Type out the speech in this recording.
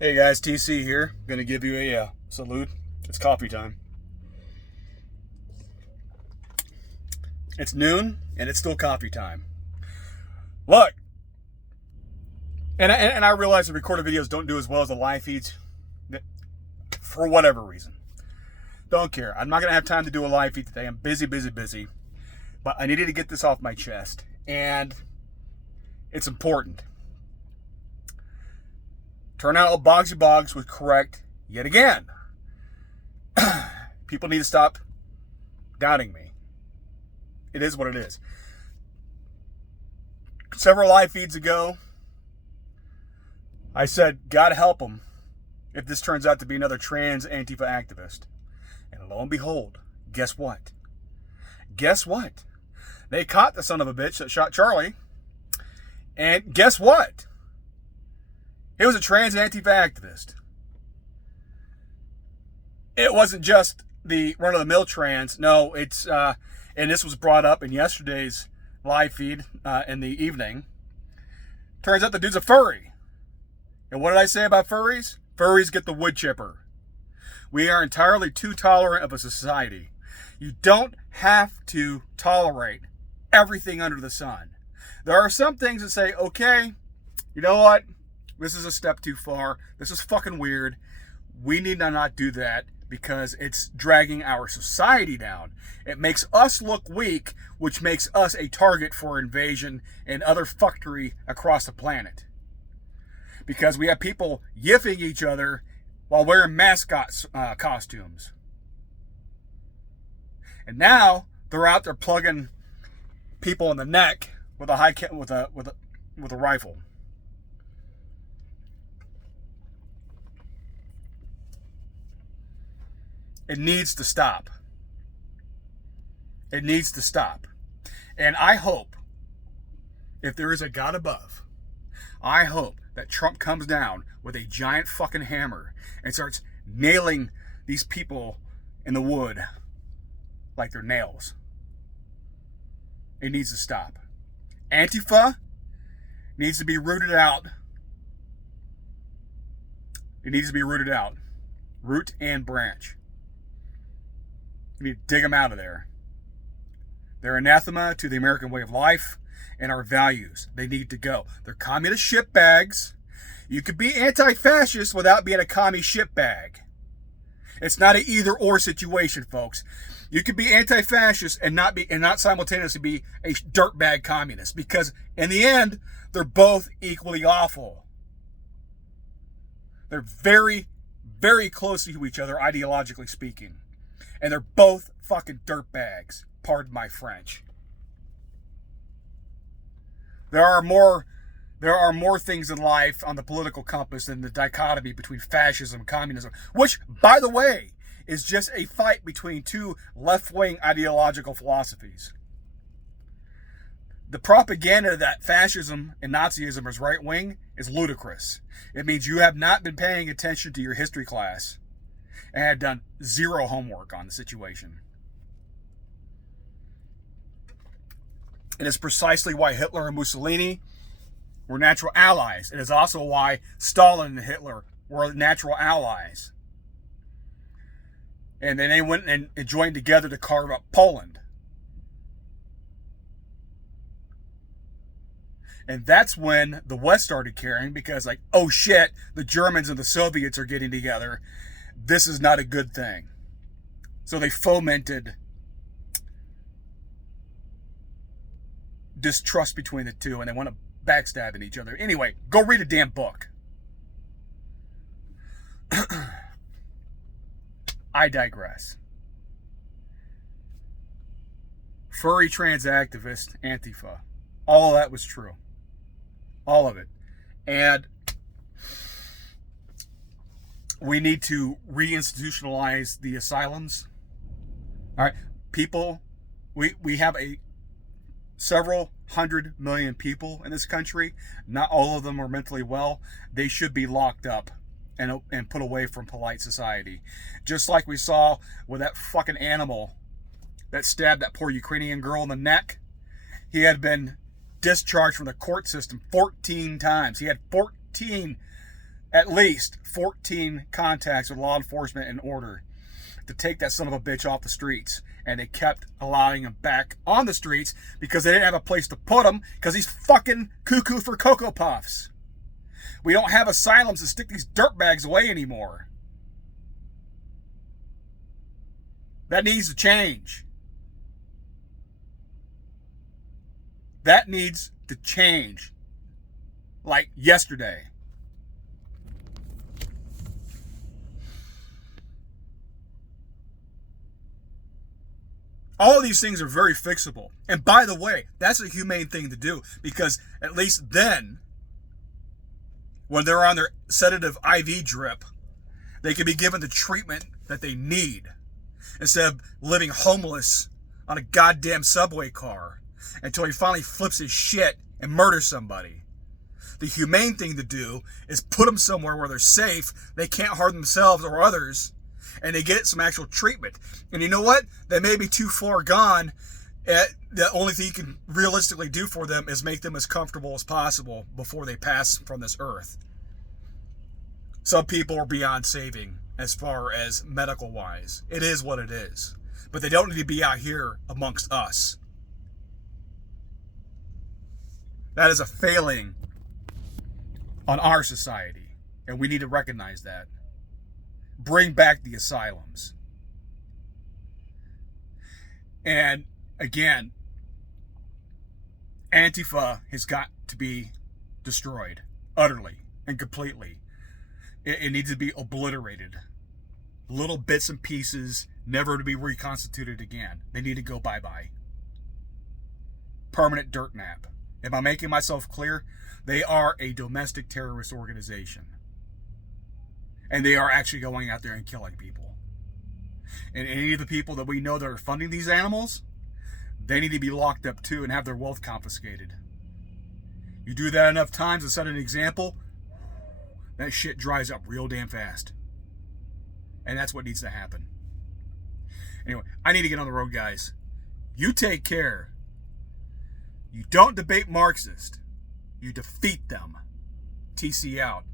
Hey guys, TC here. Gonna give you a salute. It's coffee time. It's noon and it's still coffee time. Look, and I realize the recorded videos don't do as well as the live feeds for whatever reason. Don't care. I'm not gonna have time to do a live feed today. I'm busy. But I needed to get this off my chest, and it's important. Turnout of Bogsy Boggs was correct yet again. People need to stop doubting me. It is what it is. Several live feeds ago, I said, God help them if this turns out to be another trans ANTIFA activist. And lo and behold, guess what? They caught the son of a bitch that shot Charlie. And guess what? He was a trans ANTIFA activist. It wasn't just the run-of-the-mill trans. No, it's, and this was brought up in yesterday's live feed in the evening. Turns out the dude's a furry. And what did I say about furries? Furries get the wood chipper. We are entirely too tolerant of a society. You don't have to tolerate everything under the sun. There are some things that say, okay, you know what? This is a step too far. This is fucking weird. We need to not do that because it's dragging our society down. It makes us look weak, which makes us a target for invasion and other fuckery across the planet. Because we have people yiffing each other while wearing mascot costumes. And now they're out there plugging people in the neck with a rifle. It needs to stop. It needs to stop. And I hope, if there is a God above, I hope that Trump comes down with a giant fucking hammer and starts nailing these people in the wood like they're nails. It needs to stop. Antifa needs to be rooted out. It needs to be rooted out. Root and branch. We need to dig them out of there. They're anathema to the American way of life and our values. They need to go. They're communist shitbags. You could be anti-fascist without being a commie shitbag. It's not an either-or situation, folks. You could be anti-fascist and not simultaneously be a dirtbag communist, because in the end, they're both equally awful. They're very, very close to each other, ideologically speaking. And they're both fucking dirtbags. Pardon my French. There are more things in life on the political compass than the dichotomy between fascism and communism, which, by the way, is just a fight between two left-wing ideological philosophies. The propaganda that fascism and Nazism is right-wing is ludicrous. It means you have not been paying attention to your history class and had done zero homework on the situation. It is precisely why Hitler and Mussolini were natural allies. It is also why Stalin and Hitler were natural allies. And then they went and joined together to carve up Poland. And that's when the West started caring, because like, oh shit, the Germans and the Soviets are getting together. This is not a good thing. So they fomented distrust between the two, and they want to backstab at each other. Anyway, go read a damn book. I digress. Furry trans activist, Antifa. All of that was true. All of it. And we need to reinstitutionalize the asylums. All right, people, we have several 100 million people in this country. Not all of them are mentally well. They should be locked up and put away from polite society. Just like we saw with that fucking animal that stabbed that poor Ukrainian girl in the neck. He had been discharged from the court system 14 times. He had 14 at least 14 contacts with law enforcement in order to take that son of a bitch off the streets. And they kept allowing him back on the streets because they didn't have a place to put him because he's fucking cuckoo for Cocoa Puffs. We don't have asylums to stick these dirtbags away anymore. That needs to change. That needs to change. Like yesterday. All of these things are very fixable. And by the way, that's a humane thing to do because at least then, when they're on their sedative IV drip, they can be given the treatment that they need instead of living homeless on a goddamn subway car until he finally flips his shit and murders somebody. The humane thing to do is put them somewhere where they're safe, they can't harm themselves or others, and they get some actual treatment. And you know what? They may be too far gone. The only thing you can realistically do for them is make them as comfortable as possible before they pass from this earth. Some people are beyond saving as far as medical-wise. It is what it is. But they don't need to be out here amongst us. That is a failing on our society. And we need to recognize that. Bring back the asylums. And again, ANTIFA has got to be destroyed utterly and completely. It needs to be obliterated. Little bits and pieces, never to be reconstituted again. They need to go bye-bye. Permanent dirt nap. Am I making myself clear? They are a domestic terrorist organization. And they are actually going out there and killing people. And any of the people that we know that are funding these animals, they need to be locked up too and have their wealth confiscated. You do that enough times and set an example, that shit dries up real damn fast. And that's what needs to happen. Anyway, I need to get on the road, guys. You take care. You don't debate Marxists. You defeat them. TC out.